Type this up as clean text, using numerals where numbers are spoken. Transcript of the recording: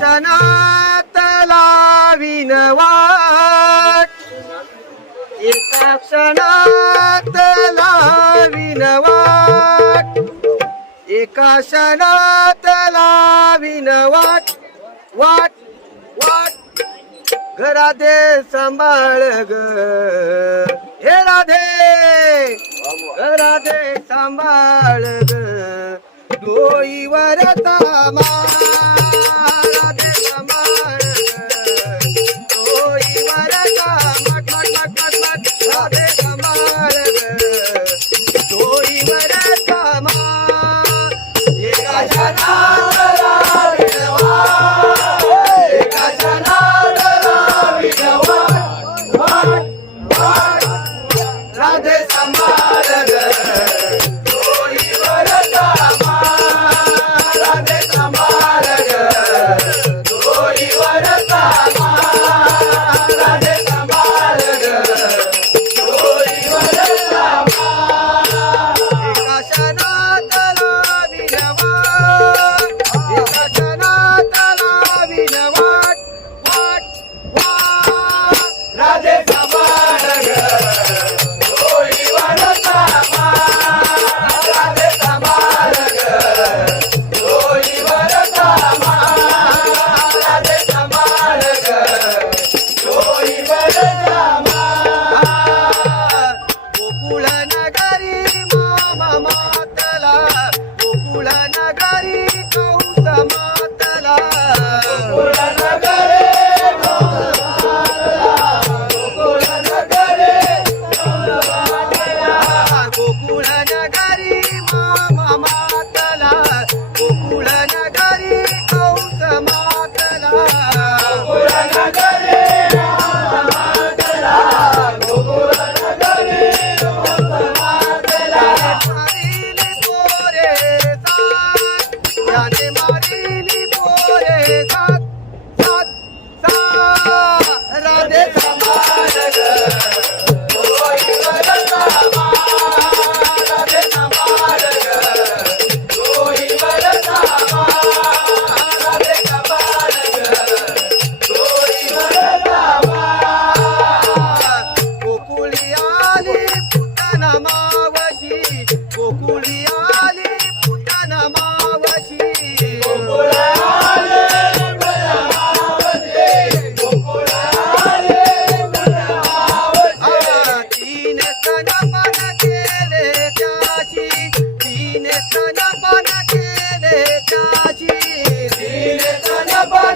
क्षणात लावीन वाट, एका क्षणात लावीन वाट, एका क्षणात लावीन वाट वाट वाट. ग राधे सांभाळ ग हे राधे, ग राधे सांभाळ ग डोईवर तामा, राधे सांभाळ ग डोईवर तामा, राधे सांभाळ ग डोईवर तामा. एका क्षणात लावीन वाट, एका क्षणात लावीन वाट वाट वाट. राधे सांभाळ ग डोईवर तामा, राधे सांभाळ ग डोईवर तामा, राधे सांभाळ ग डोईवर तामा. एका क्षणात लावीन वाट, एका क्षणात लावीन वाट वाट वाट. राधे सांभाळ ग डोईवर तामा, राधे सांभाळ ग डोईवर तामा, राधे सांभाळ ग डोईवर तामा. गोकुळ नगरी मामा मातला, गोकुळ नगरी कंस मातला, गोकुळ नगरी कंस मातला, गोकुळ नगरी कंस मातला, गोकुळ नगरी मामा मातला, गोकुळ नगरी कंस मातला, गोकुळ नगरी मामा मातला, गोकुळ नगरी कंस मातला. मारिली पोरे साथ, याने मारिली पोरे साथ,